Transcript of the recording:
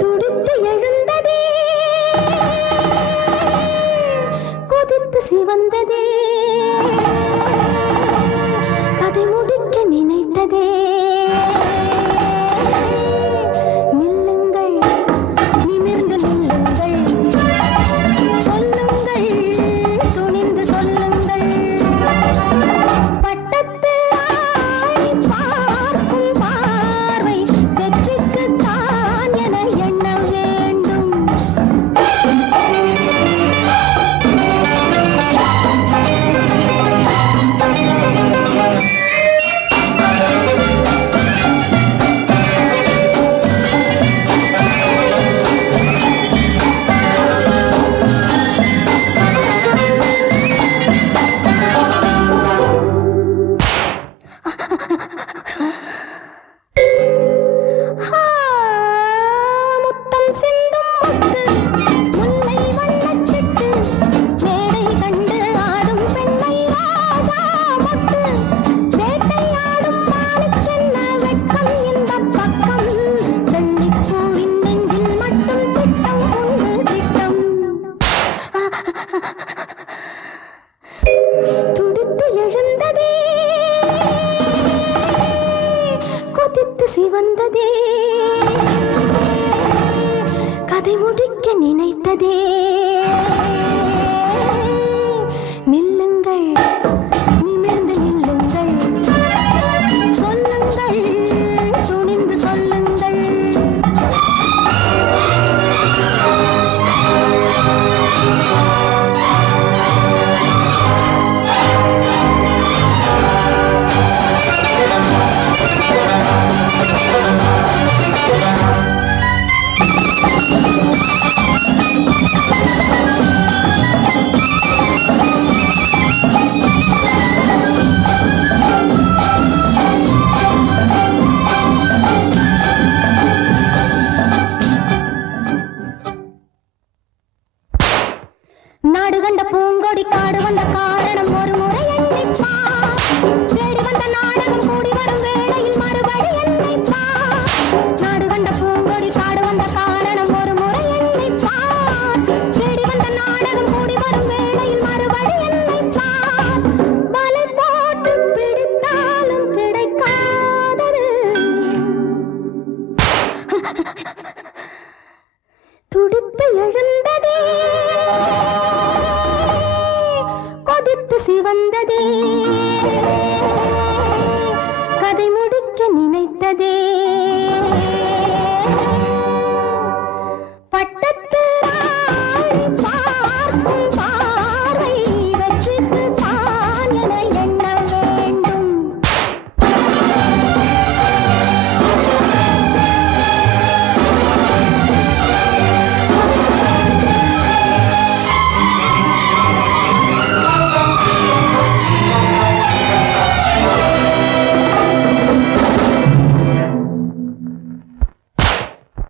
துடித்து எழுந்ததே, கொதித்து சிவந்ததே, கதை முடிக்க நினைத்ததே. நில்லுங்கள், நிமிர்ந்து நில்லுங்கள், சொல்லுங்கள், துணிந்து சொல்லுங்கள். பட்டத்து ஆளை பார்க்கும் பார்வை வெற்றிக்குத்தான் என எண்ண வேண்டும். முத்தம் சிந்தும் முத்து, முல்லை வண்ணச்சிட்டு, மேடை கண்டு ஆடும் பெண்ணை ராஜா மொட்டு. வேட்டையாடும் மானுக்கென்ன வெட்கம் இந்தப் பக்கம், வெள்ளிப்பூவின் நெஞ்சில் மட்டும் திட்டம் உண்டு திட்டம். துடித்து எழுந்ததே, கொதித்து சிவந்ததே, கதை முடிக்க நினைத்ததே. நில்லுங்கள், நிமிர்ந்து நில்லுங்கள், சொல்லுங்கள், துணிந்து சொல்லுங்கள். நாடு கண்ட பூங்கொடி காடு வந்த காரணம் ஒரு முறை எண்ணிப்பார். தேடி வந்த நாடகம் கூடி வரும் வேளையில் மறுபடி எண்ணிப்பார். நாடு கண்ட பூங்கொடி காடு வந்த காரணம் ஒரு முறை எண்ணிப்பார். தேடி வந்த நாடகம் கூடி வரும் வேளையில் மறுபடி எண்ணிப்பார். வலை போட்டு பிடித்தாலும் கிடைக்காதது, துடித்து எழுந்ததே, கொதித்து சிவந்ததே, கதை முடிக்க நினைத்ததே.